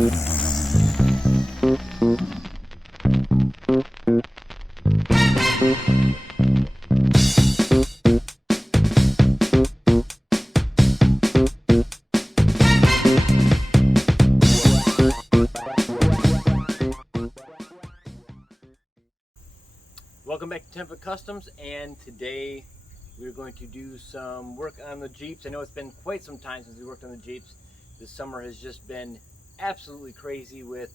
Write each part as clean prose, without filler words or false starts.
Welcome back to 10-Foot Customs, and today we're going to do some work on the Jeeps. I know it's been quite some time since we worked on the Jeeps. This summer has just been absolutely crazy with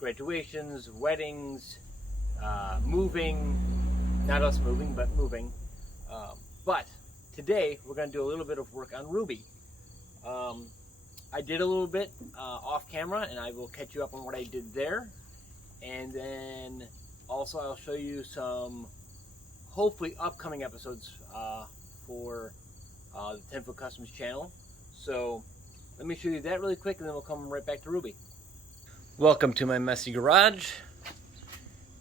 graduations, weddings, moving, not us moving, but moving. But today we're going to do a little bit of work on Ruby. I did a little bit off camera, and I will catch you up on what I did there. And then also I'll show you some hopefully upcoming episodes for the 10-Foot Customs channel. So let me show you that really quick, and then we'll come right back to Ruby. Welcome to my messy garage.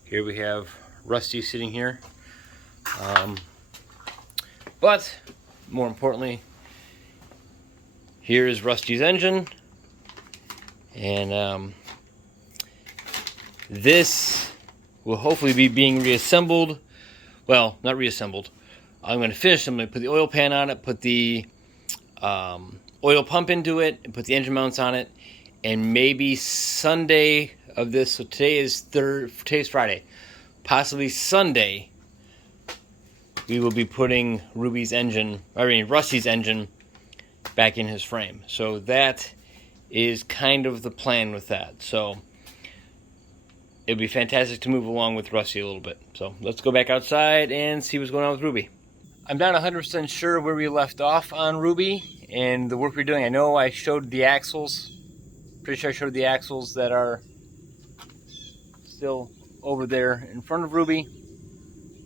Here we have Rusty sitting here. But more importantly, here is Rusty's engine. And this will hopefully be being reassembled. Well, not reassembled. I'm going to finish. I'm going to put the oil pan on it, put the oil pump into it, and put the engine mounts on it. And maybe Sunday of this, so today's Friday, possibly Sunday, we will be putting Rusty's engine back in his frame. So that is kind of the plan with that. So it'd be fantastic to move along with Rusty a little bit. So let's go back outside and see what's going on with Ruby. I'm not 100% sure where we left off on Ruby and the work we're doing. I know I showed the axles. Pretty sure I showed the axles that are still over there in front of Ruby.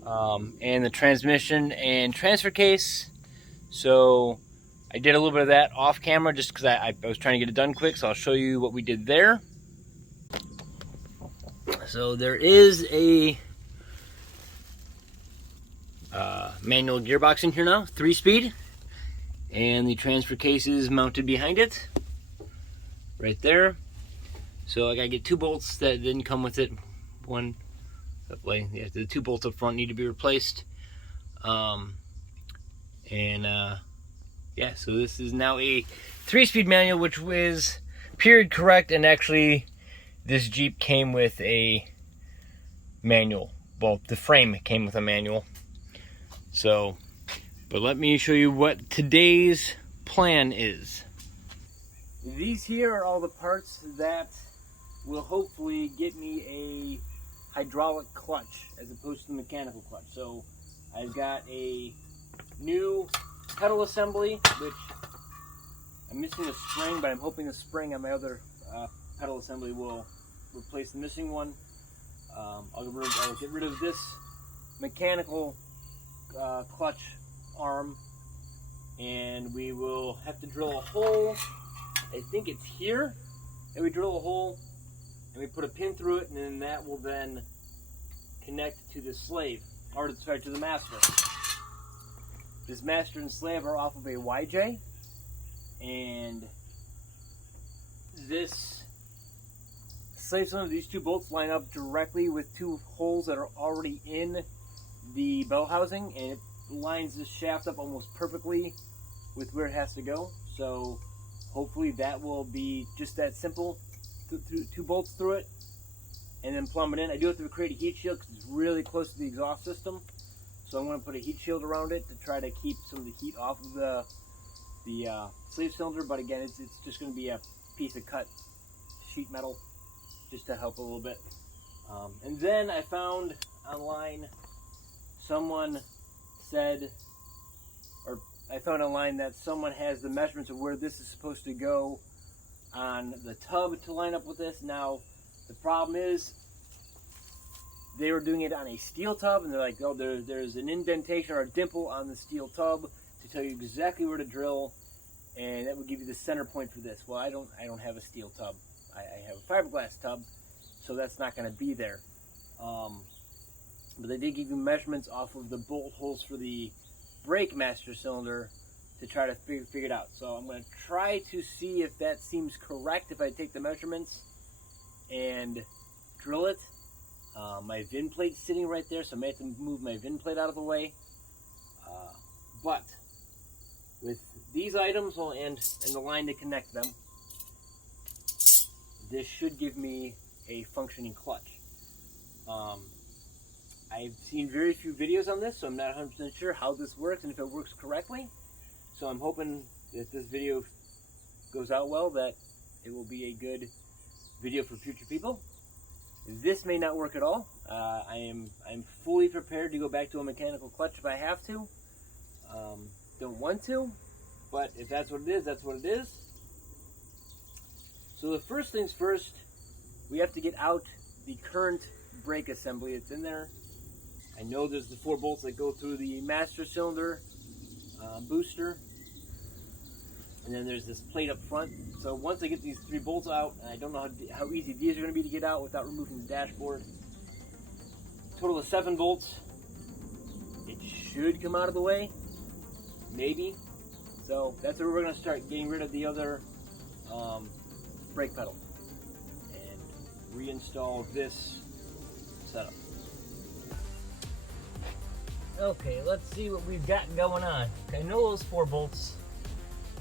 And the transmission and transfer case. So I did a little bit of that off camera just because I was trying to get it done quick. So I'll show you what we did there. So there is a manual gearbox in here now, 3-speed, and the transfer case is mounted behind it, right there. So I gotta get 2 bolts that didn't come with it. One that way, yeah, the 2 bolts up front need to be replaced. Yeah, so this is now a 3-speed manual, which was period correct, and actually this Jeep came with a manual. Well, the frame came with a manual. So, but let me show you what today's plan is. These here are all the parts that will hopefully get me a hydraulic clutch as opposed to the mechanical clutch. So I've got a new pedal assembly, which I'm missing a spring, but I'm hoping the spring on my other pedal assembly will replace the missing one. I'll get rid of this mechanical clutch arm, and we will have to drill a hole. I think it's here, and we drill a hole and we put a pin through it, and then that will then connect to the slave, or sorry, to the master. This master and slave are off of a YJ, and this slave cylinder, these 2 bolts line up directly with 2 holes that are already in the bell housing, and it lines this shaft up almost perfectly with where it has to go. So hopefully that will be just that simple. 2 bolts through it and then plumb it in. I do have to create a heat shield because it's really close to the exhaust system, so I'm going to put a heat shield around it to try to keep some of the heat off of the sleeve cylinder. But again, it's just going to be a piece of cut sheet metal just to help a little bit. And then I found online, someone said, or I found online that someone has the measurements of where this is supposed to go on the tub to line up with this. Now, the problem is they were doing it on a steel tub, and they're like, oh, there's an indentation or a dimple on the steel tub to tell you exactly where to drill, and that would give you the center point for this. Well, I don't have a steel tub. I have a fiberglass tub, so that's not going to be there. But they did give you measurements off of the bolt holes for the brake master cylinder to try to figure it out. So I'm going to try to see if that seems correct if I take the measurements and drill it. My VIN plate's sitting right there, so I may have to move my VIN plate out of the way. But with these items and the line to connect them, this should give me a functioning clutch. I've seen very few videos on this, so I'm not 100% sure how this works and if it works correctly. So I'm hoping that this video goes out well, that it will be a good video for future people. This may not work at all. I'm fully prepared to go back to a mechanical clutch if I have to. Don't want to, but if that's what it is, that's what it is. So the first things first, we have to get out the current brake assembly. It's in there. I know there's the 4 bolts that go through the master cylinder booster, and then there's this plate up front. So once I get these 3 bolts out, and I don't know how easy these are going to be to get out without removing the dashboard. Total of 7 bolts. It should come out of the way, maybe. So that's where we're going to start, getting rid of the other brake pedal and reinstall this setup. Okay, let's see what we've got going on. I know those 4 bolts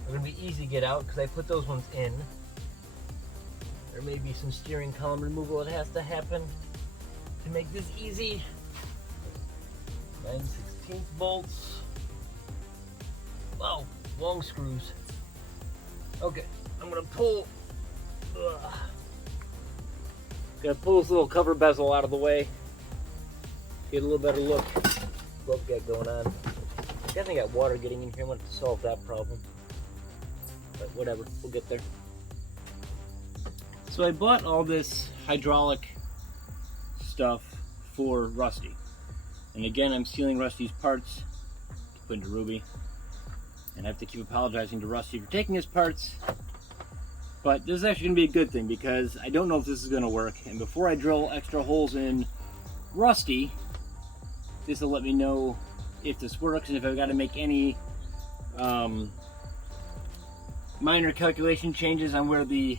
are going to be easy to get out because I put those ones in. There may be some steering column removal that has to happen to make this easy. 9/16 bolts. Wow, long screws. Okay, I'm going to pull. Gonna pull this little cover bezel out of the way. Get a little better look. What we got going on. Definitely got water getting in here. I'm going to solve that problem. But whatever, we'll get there. So I bought all this hydraulic stuff for Rusty. And again, I'm stealing Rusty's parts to put into Ruby. And I have to keep apologizing to Rusty for taking his parts. But this is actually going to be a good thing because I don't know if this is going to work. And before I drill extra holes in Rusty, this will let me know if this works and if I've got to make any minor calculation changes on where the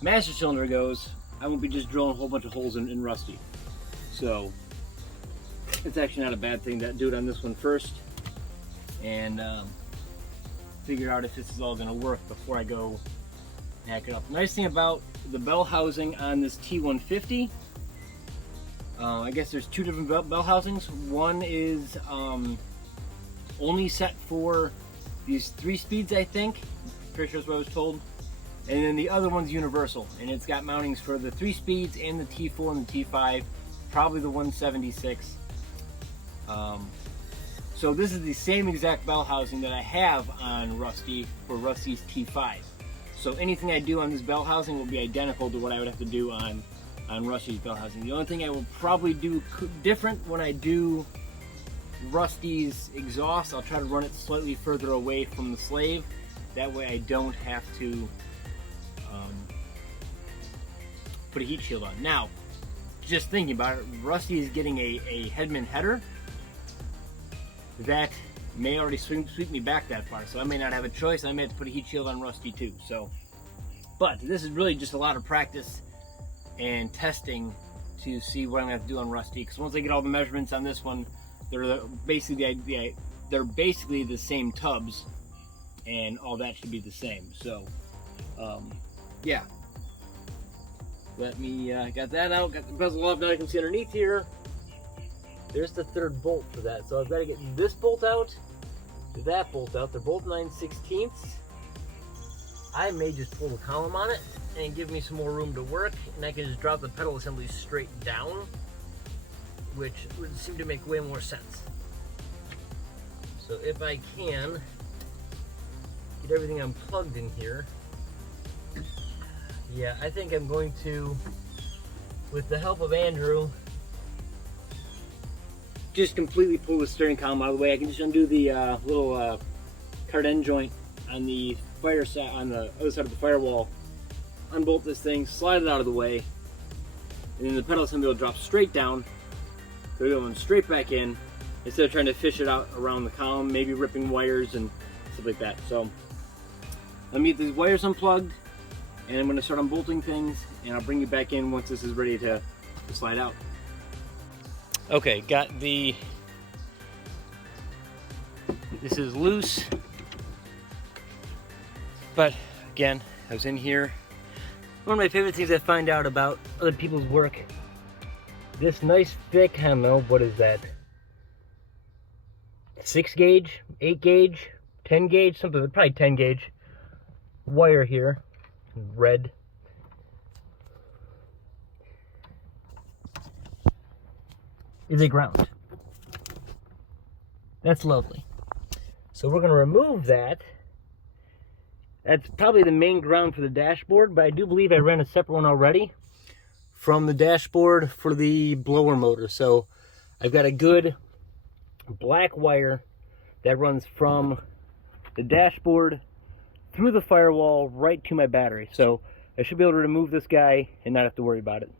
master cylinder goes. I won't be just drilling a whole bunch of holes in Rusty. So it's actually not a bad thing to do it on this one first and figure out if this is all going to work before I go hack it up. The nice thing about the bell housing on this T150, I guess there's 2 different bell housings. One is only set for these 3 speeds, I think. Pretty sure that's what I was told. And then the other one's universal, and it's got mountings for the 3 speeds and the T4 and the T5, probably the 176. So this is the same exact bell housing that I have on Rusty for Rusty's T5. So anything I do on this bell housing will be identical to what I would have to do on Rusty's bell housing. The only thing I will probably do different when I do Rusty's exhaust, I'll try to run it slightly further away from the slave. That way I don't have to put a heat shield on. Now, just thinking about it, Rusty is getting a Headman header that may already sweep me back that far, so I may not have a choice. I may have to put a heat shield on Rusty too. So, but this is really just a lot of practice and testing to see what I'm going to have to do on Rusty, because once I get all the measurements on this one, they're basically the same tubs, and all that should be the same. So, yeah. Let me got that out, got the bezel off. Now I can see underneath here. There's the 3rd bolt for that. So I've got to get this bolt out, that bolt out. They're both 9/16. I may just pull the column on it and give me some more room to work, and I can just drop the pedal assembly straight down, which would seem to make way more sense. So if I can get everything unplugged in here, yeah, I think I'm going to, with the help of Andrew, just completely pull the steering column out of the way. I can just undo the little card end joint on the fire side, on the other side of the firewall, unbolt this thing, slide it out of the way, and then the pedal assembly will drop straight down. They're going straight back in, instead of trying to fish it out around the column, maybe ripping wires and stuff like that. So let me get these wires unplugged, and I'm going to start unbolting things, and I'll bring you back in once this is ready to slide out. Okay, this is loose, but again, I was in here. One of my favorite things I find out about other people's work, this nice thick, I don't know, what is that? 6 gauge, 8 gauge, 10 gauge, something, probably 10 gauge wire here, red. Is a ground. That's lovely. So we're going to remove that. That's probably the main ground for the dashboard, but I do believe I ran a separate one already from the dashboard for the blower motor. So I've got a good black wire that runs from the dashboard through the firewall right to my battery. So I should be able to remove this guy and not have to worry about it.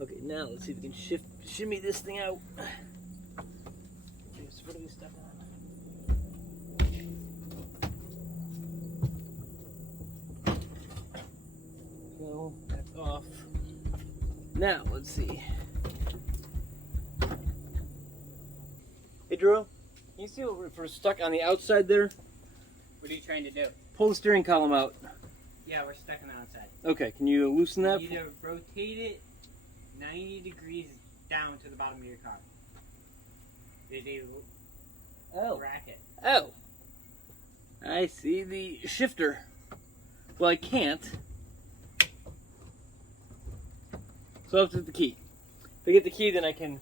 Okay, now let's see if we can shimmy this thing out. What are we stuck on? So that's off. Now let's see. Hey Drew, can you see if we're stuck on the outside there? What are you trying to do? Pull the steering column out. Yeah, we're stuck on the outside. Okay, can you loosen that? You need to rotate it 90 degrees down to the bottom of your car. There's a bracket. Oh. I see the shifter. Well, I can't. So I have to get the key. If I get the key, then I can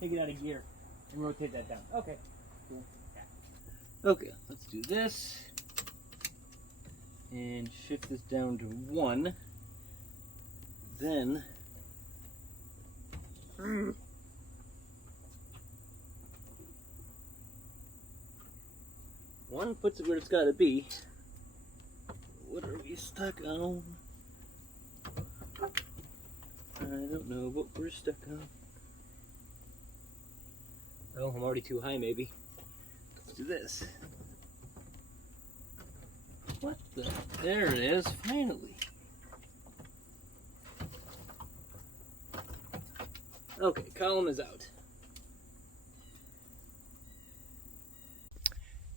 take it out of gear and rotate that down. Okay. Cool. Okay, let's do this. And shift this down to 1. Then... One puts it where it's got to be. What are we stuck on? I don't know what we're stuck on. Oh, I'm already too high maybe. Let's do this. What the? There it is, finally. Okay, column is out.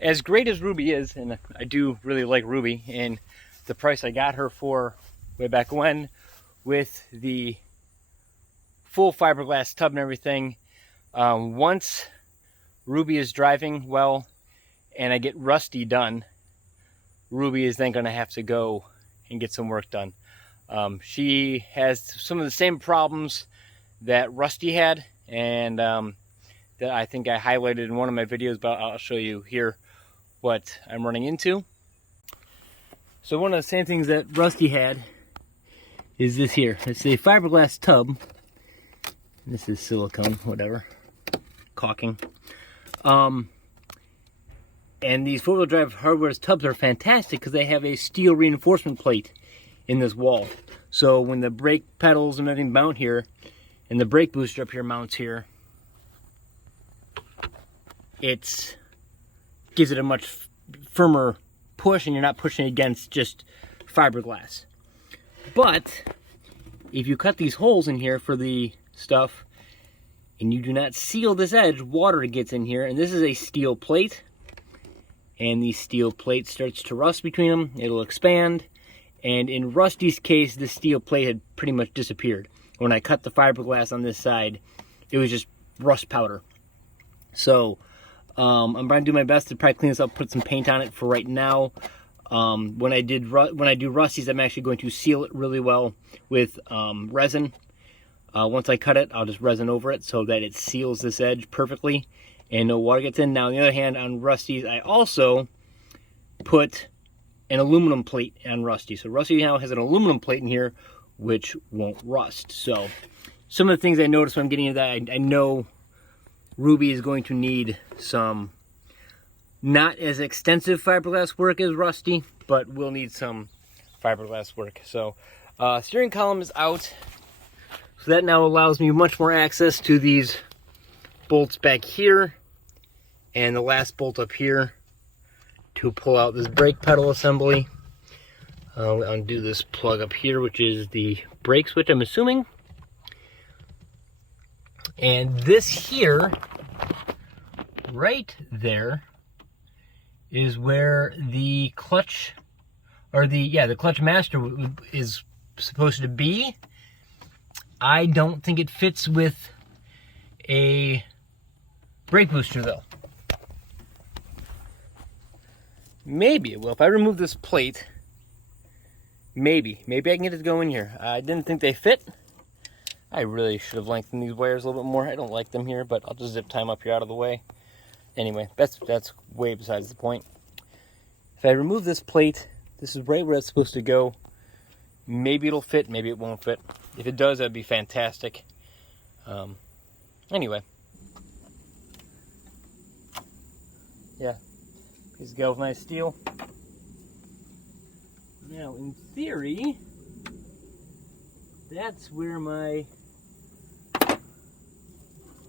As great as Ruby is, and I do really like Ruby, and the price I got her for way back when, with the full fiberglass tub and everything, once Ruby is driving well and I get Rusty done, Ruby is then going to have to go and get some work done. She has some of the same problems that Rusty had, and that I think I highlighted in one of my videos, but I'll show you here what I'm running into. So one of the same things that Rusty had is this here. It's a fiberglass tub. This is silicone, whatever, caulking. And these four-wheel drive hardware tubs are fantastic because they have a steel reinforcement plate in this wall. So when the brake pedals and everything mount here, and the brake booster up here mounts here, it gives it a much firmer push, and you're not pushing against just fiberglass. But if you cut these holes in here for the stuff and you do not seal this edge, water gets in here, and this is a steel plate, and the steel plate starts to rust between them. It'll expand, and in Rusty's case, the steel plate had pretty much disappeared. When I cut the fiberglass on this side, it was just rust powder. So I'm going to do my best to probably clean this up, put some paint on it for right now. When I do Rusty's, I'm actually going to seal it really well with resin. Once I cut it, I'll just resin over it so that it seals this edge perfectly and no water gets in. Now, on the other hand, on Rusty's, I also put an aluminum plate on Rusty. So Rusty now has an aluminum plate in here, which won't rust. So some of the things I noticed when I'm getting into that, I know Ruby is going to need some not as extensive fiberglass work as Rusty, but will need some fiberglass work. So steering column is out. So that now allows me much more access to these bolts back here and the last bolt up here to pull out this brake pedal assembly. I'll undo this plug up here, which is the brake switch, I'm assuming. And this here, right there, is where the clutch, or the clutch master is supposed to be. I don't think it fits with a brake booster though. Maybe it will. If I remove this plate, maybe I can get it to go in here. I didn't think they fit. I really should have lengthened these wires a little bit more. I don't like them here, but I'll just zip tie them up here out of the way. Anyway, that's way besides the point. If I remove this plate, this is right where it's supposed to go. Maybe it'll fit, maybe it won't fit. If it does, that'd be fantastic. Anyway. Yeah, piece of galvanized steel. Now, in theory, that's where my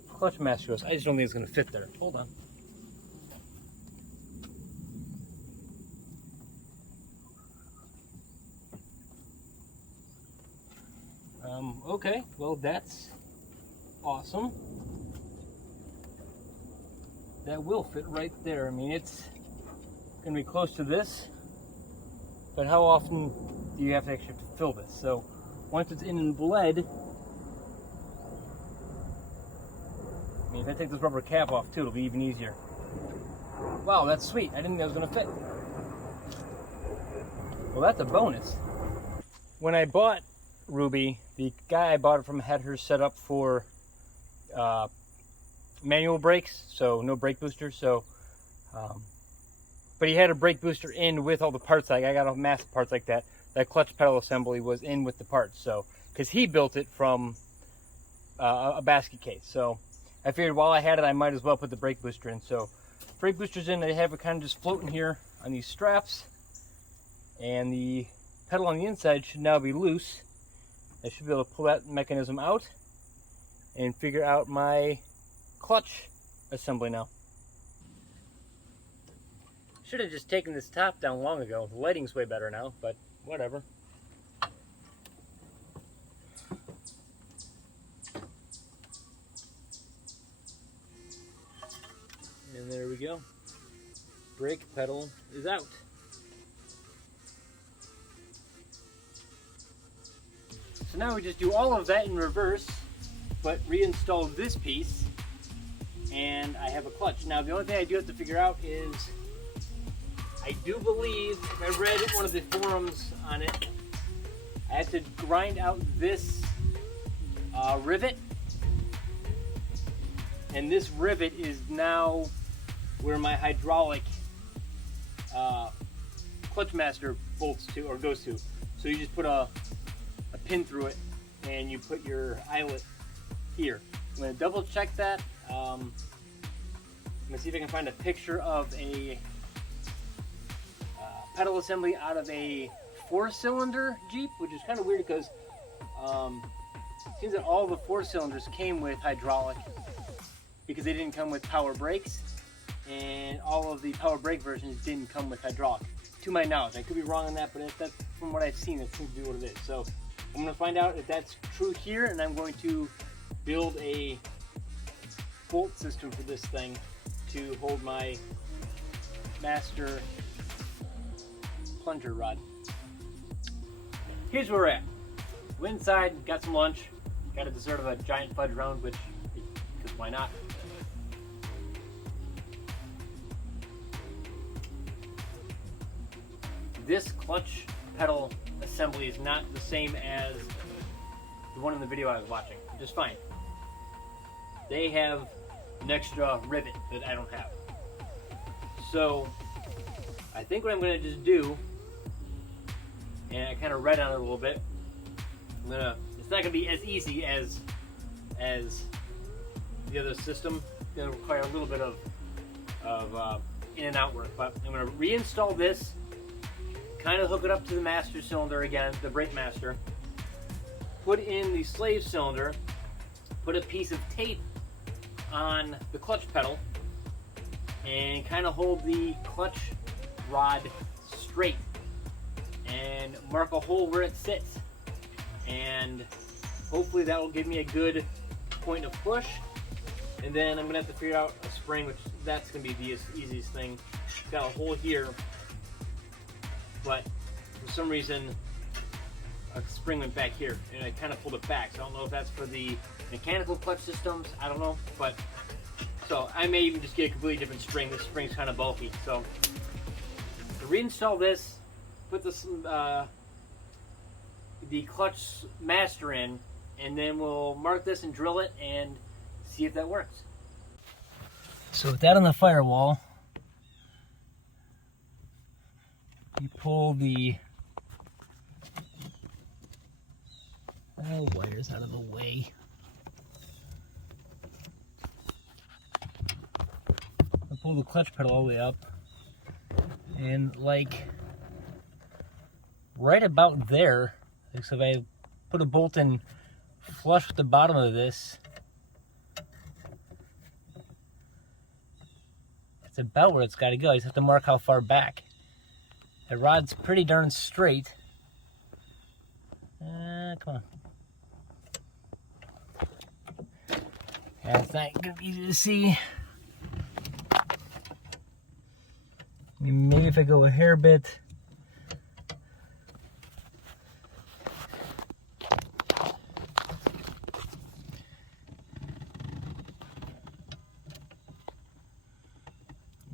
clutch master goes. I just don't think it's going to fit there. Hold on. Okay, well that's awesome. That will fit right there. I mean, it's going to be close to this, but how often do you have to actually fill this? So once it's in and bled, I mean, if I take this rubber cap off too, it'll be even easier. Wow, that's sweet. I didn't think that was going to fit. Well, that's a bonus. When I bought Ruby, the guy I bought it from had her set up for manual brakes, so no brake booster. So, but he had a brake booster in with all the parts. Like I got a massive parts like that. That clutch pedal assembly was in with the parts. So, because he built it from a basket case, so I figured while I had it, I might as well put the brake booster in. So, brake booster's in. They have it kind of just floating here on these straps, and the pedal on the inside should now be loose. I should be able to pull that mechanism out and figure out my clutch assembly now. Should have just taken this top down long ago. The lighting's way better now, but whatever. And there we go. Brake pedal is out. So now we just do all of that in reverse, but reinstall this piece, and I have a clutch. Now the only thing I do have to figure out is, I do believe, I read one of the forums on it, I have to grind out this rivet, and this rivet is now where my hydraulic clutch master bolts to, or goes to. So you just put a pin through it, and you put your eyelet here. I'm going to double check that. I'm going to see if I can find a picture of a pedal assembly out of a 4-cylinder Jeep, which is kind of weird because it seems that all the 4 cylinders came with hydraulic because they didn't come with power brakes, and all of the power brake versions didn't come with hydraulic, to my knowledge. I could be wrong on that, but that's from what I've seen, that seems to be what it is. So I'm going to find out if that's true here, and I'm going to build a bolt system for this thing to hold my master plunger rod. Here's where we're at. Went inside, got some lunch, got a dessert of a giant fudge round, which, because why not? This clutch pedal assembly is not the same as the one in the video I was watching, which is fine. They have an extra rivet that I don't have. So I think what I'm going to just do, and I kind of read on it a little bit, it's not going to be as easy as the other system. It's going to require a little bit of in and out work, but I'm going to reinstall this, kind of hook it up to the master cylinder again, the brake master, put in the slave cylinder, put a piece of tape on the clutch pedal, and kind of hold the clutch rod straight and mark a hole where it sits, and hopefully that will give me a good point of push. And then I'm gonna have to figure out a spring, which that's gonna be the easiest thing. Got a hole here, but for some reason a spring went back here and I kind of pulled it back, so I don't know if that's for the mechanical clutch systems, I don't know. But so I may even just get a completely different spring. This spring's kind of bulky, so to reinstall this, put this the clutch master in, and then we'll mark this and drill it and see if that works. So with that on the firewall, you pull the wires out of the way. I pull the clutch pedal all the way up, and like right about there, so if I put a bolt in flush with the bottom of this, it's about where it's got to go. I just have to mark how far back. The rod's pretty darn straight. Come on. Yeah, it's not gonna be easy to see. Maybe if I go a hair bit.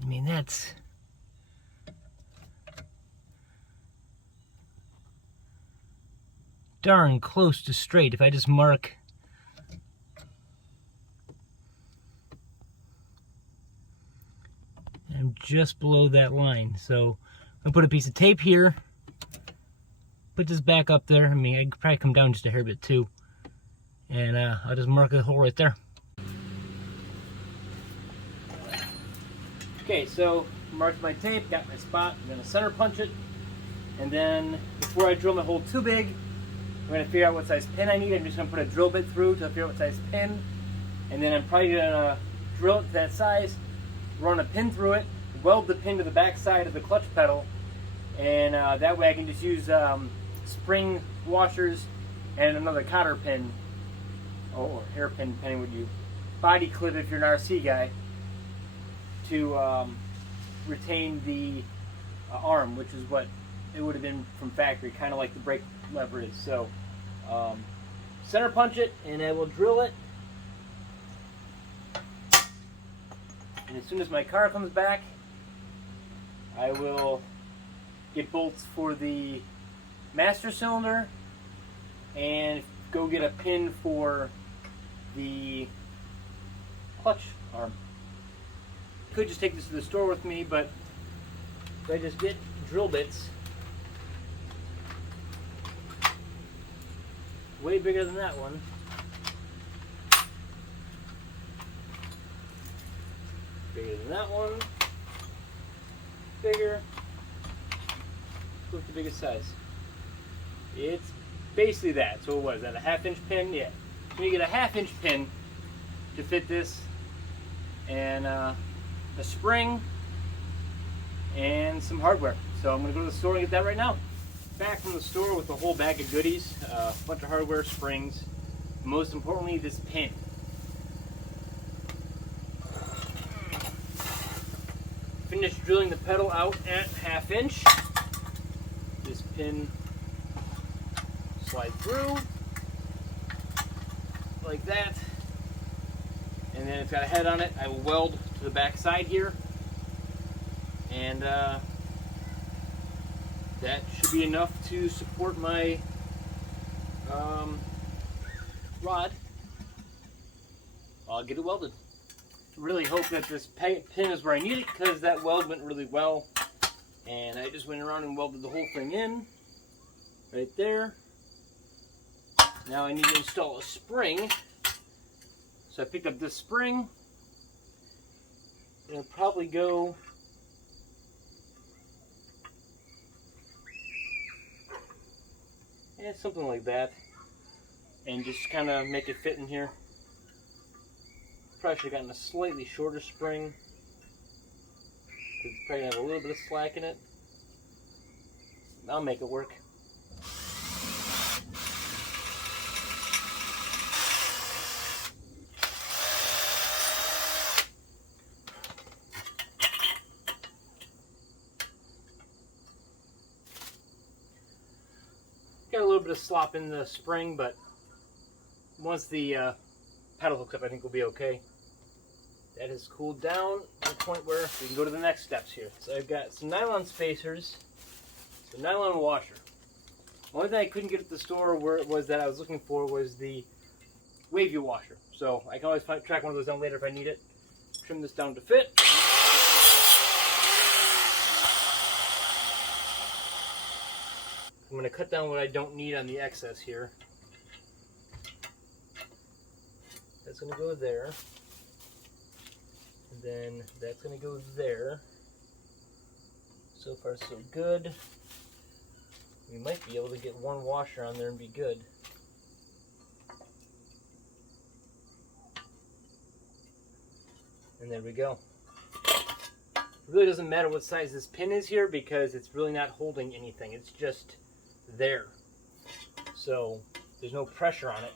I mean, that's darn close to straight. If I just mark I'm just below that line. So I'm gonna put a piece of tape here, put this back up there. I mean, I could probably come down just a hair bit too, and I'll just mark a hole right there. Okay, so marked my tape, got my spot. I'm gonna center punch it, and then before I drill my hole too big, I'm gonna figure out what size pin I need. I'm just gonna put a drill bit through to figure out what size pin, and then I'm probably gonna drill it to that size, run a pin through it, weld the pin to the back side of the clutch pedal, and that way I can just use spring washers and another cotter pin, or hairpin, depending what you body clip if you're an RC guy, to retain the arm, which is what it would have been from factory, kind of like the brake lever is. So center punch it, and I will drill it. And as soon as my car comes back, I will get bolts for the master cylinder and go get a pin for the clutch arm. Could just take this to the store with me, but if I just get drill bits way bigger than that one, bigger than that one, bigger, what's the biggest size? It's basically that. So what is that, a 1/2 inch pin? Yeah. So you get a 1/2 inch pin to fit this, and a spring, and some hardware. So I'm going to go to the store and get that right now. Back from the store with a whole bag of goodies, a bunch of hardware, springs, most importantly this pin. Finished drilling the pedal out at 1/2 inch. This pin slide through like that, and then it's got a head on it. I will weld to the back side here, and that should be enough to support my rod. I'll get it welded. Really hope that this pin is where I need it, because that weld went really well, and I just went around and welded the whole thing in right there. Now I need to install a spring, so I picked up this spring. It'll probably go something like that. and just kind of make it fit in here. Probably should have gotten a slightly shorter spring. It's probably gonna have a little bit of slack in it. I'll make it work. Got a little bit of slop in the spring, but once the pedal hooks up, I think we'll be okay. That has cooled down to the point where we can go to the next steps here. So I've got some nylon spacers, some nylon washer. The only thing I couldn't get at the store where it was that I was looking for was the wavy washer. So I can always track one of those down later if I need it. Trim this down to fit. I'm going to cut down what I don't need on the excess here. That's going to go there. And then that's going to go there. So far so good. We might be able to get one washer on there and be good. And there we go. It really doesn't matter what size this pin is here because it's really not holding anything. It's just there. So there's no pressure on it.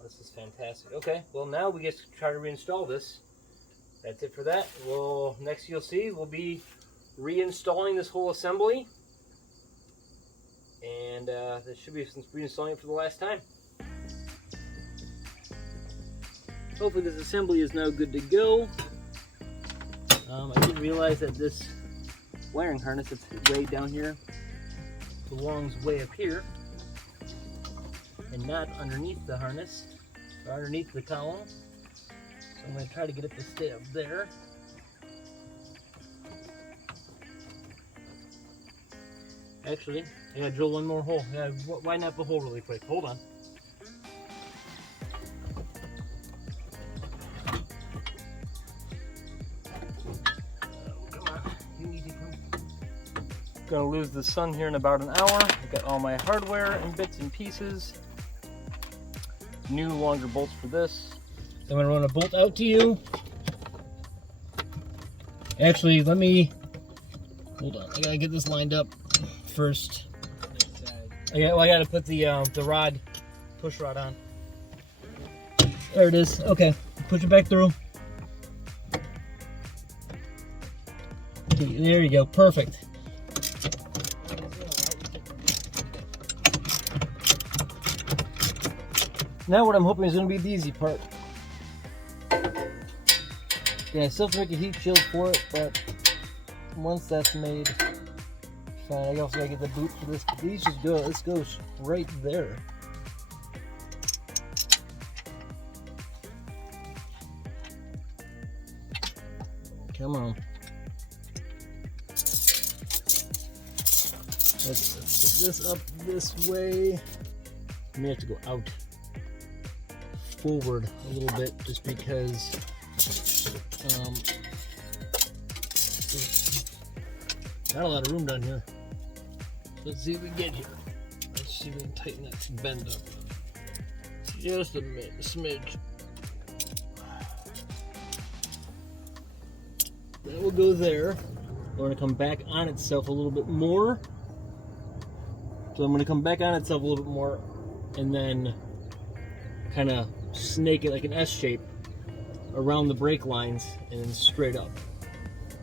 This is fantastic. Okay, well now we get to try to reinstall this. That's it for that. Well, next you'll see we'll be reinstalling this whole assembly. And this should be reinstalling it for the last time. Hopefully this assembly is now good to go. I didn't realize that this wiring harness that's way down here belongs way up here and not underneath the harness or underneath the column. So I'm going to try to get it to stay up there. Actually, I gotta drill one more hole. Yeah, why not the hole really quick? Hold on. Gonna lose the sun here in about an hour. I've got all my hardware and bits and pieces. New longer bolts for this. I'm gonna run a bolt out to you. Actually, let me hold on. I gotta get this lined up first. I gotta put the rod, push rod on. There it is. Okay, push it back through. Okay, there you go. Perfect. Now what I'm hoping is going to be the easy part. Yeah, I still have to make a heat shield for it, but once that's made, fine. I also gotta get the boot for this, but these just go, this goes right there. Come on. Let's put this up this way. I may have to go out forward a little bit just because not a lot of room down here. Let's see if we can get here. Let's see if we can tighten that bend up just a smidge. That will go there. We're going to come back on itself a little bit more. So I'm going to come back on itself a little bit more and then kind of snake it like an S shape around the brake lines and then straight up.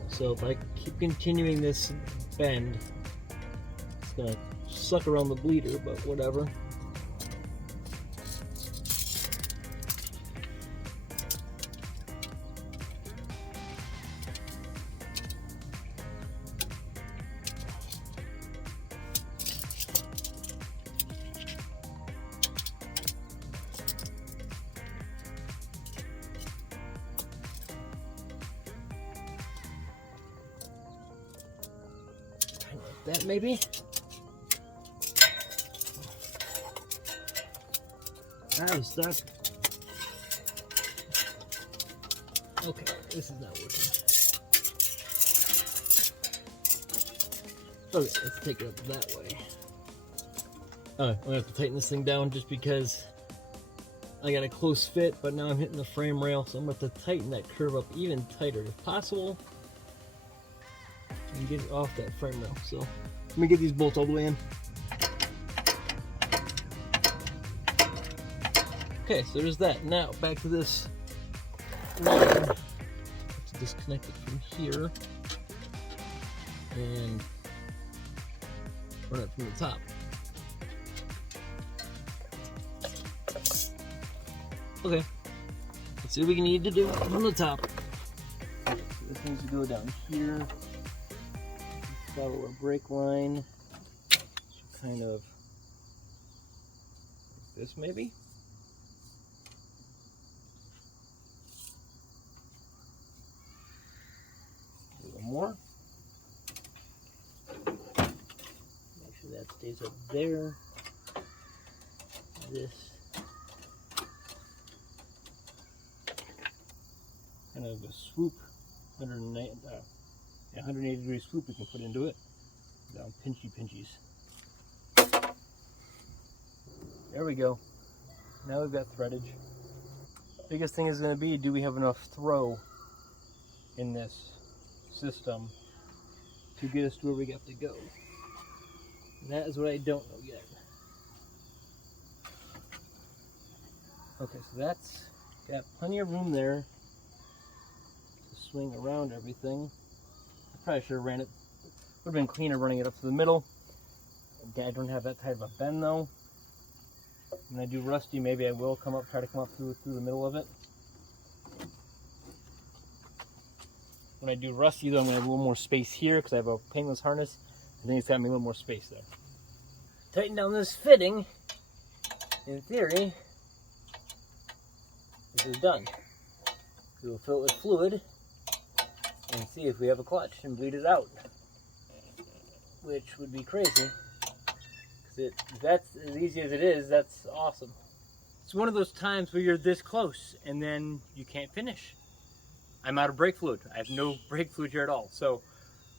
So if I keep continuing this bend, it's going to suck around the bleeder, but whatever. That maybe. I'm stuck. Okay, this is not working. Okay, let's take it up that way. I'm gonna have to tighten this thing down just because I got a close fit, but now I'm hitting the frame rail, so I'm gonna have to tighten that curve up even tighter if possible and get it off that frame rail. So let me get these bolts all the way in. Okay, so there's that. Now back to this line. Let's disconnect it from here and run it from the top. Okay, let's see what we need to do from the top. Okay, so this needs to go down here. Follow our brake line. Kind of like this, maybe. A little more. Make sure that stays up there. This. Kind of a swoop, 180 degree swoop we can put into it. Down pinchies. There we go. Now we've got threadage. Biggest thing is going to be, do we have enough throw in this system to get us to where we got to go? And that is what I don't know yet. Okay, so that's got plenty of room there. Swing around everything. I probably should have ran it. Would have been cleaner running it up to the middle. I don't have that type of a bend though. When I do rusty, maybe I will try to come up through the middle of it. When I do rusty though, I'm going to have a little more space here because I have a painless harness. I think it's got me a little more space there. Tighten down this fitting. In theory, this is done. We'll fill it with fluid and see if we have a clutch and bleed it out, which would be crazy because that's as easy as it is. That's awesome. It's one of those times where you're this close and then you can't finish. I'm out of brake fluid. I have no brake fluid here at all, so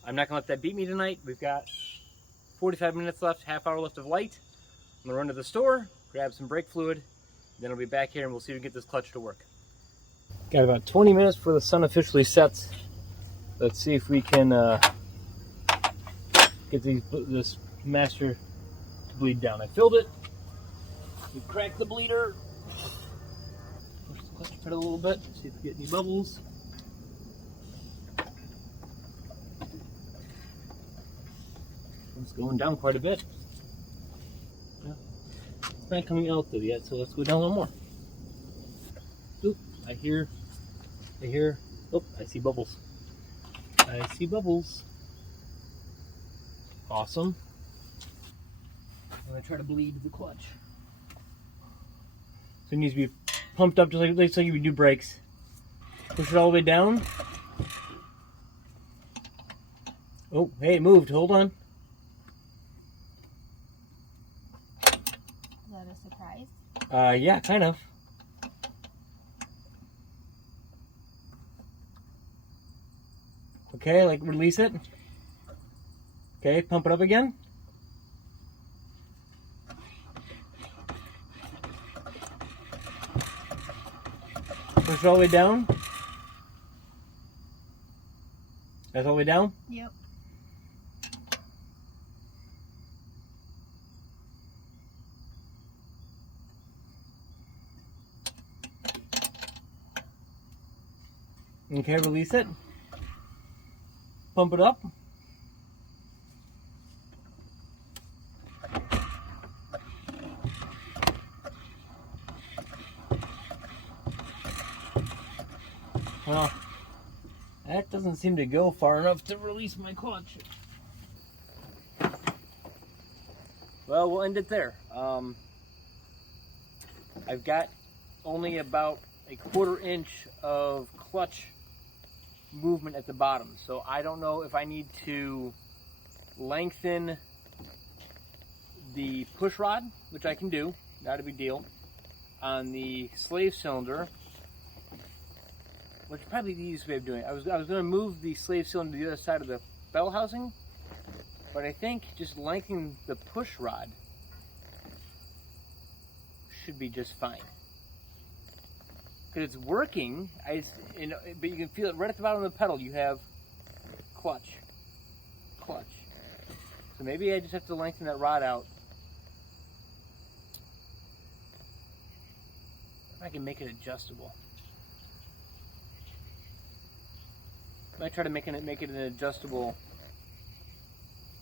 I'm not gonna let that beat me tonight. We've got 45 minutes left, half hour left of light. I'm gonna run to the store, grab some brake fluid, then I'll be back here and we'll see if we can get this clutch to work. Got about 20 minutes before the sun officially sets. Let's see if we can get this master to bleed down. I filled it. We cracked the bleeder. Push the clutch pedal a little bit. See if we get any bubbles. It's going down quite a bit. Yeah. It's not coming out though yet, so let's go down a little more. Oop, I hear, oh, I see bubbles. I see bubbles. Awesome. I'm going to try to bleed the clutch. So it needs to be pumped up just like you would do brakes. Push it all the way down. Oh, hey, it moved. Hold on. Is that a surprise? Yeah, kind of. Okay, like release it. Okay, pump it up again. Push it all the way down. That's all the way down? Yep. Okay, release it. Pump it up. Well, that doesn't seem to go far enough to release my clutch. Well, we'll end it there. I've got only about a 1/4 inch of clutch movement at the bottom, so I don't know if I need to lengthen the push rod, which I can do, not a big deal, on the slave cylinder, which is probably the easiest way of doing it. I was going to move the slave cylinder to the other side of the bell housing, but I think just lengthening the push rod should be just fine. Because it's working, but you can feel it right at the bottom of the pedal. You have clutch. So maybe I just have to lengthen that rod out. If I can make it adjustable. I might try to make it an adjustable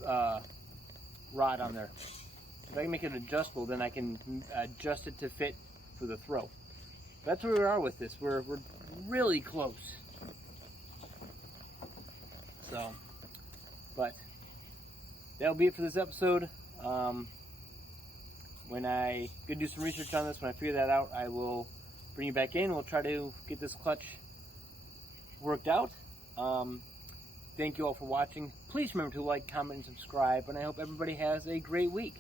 rod on there. If I can make it adjustable, then I can adjust it to fit for the throw. That's where we are with this. We're really close. So, but that'll be it for this episode. When I go do some research on this, when I figure that out, I will bring you back in. We'll try to get this clutch worked out. Thank you all for watching. Please remember to like, comment, and subscribe, and I hope everybody has a great week.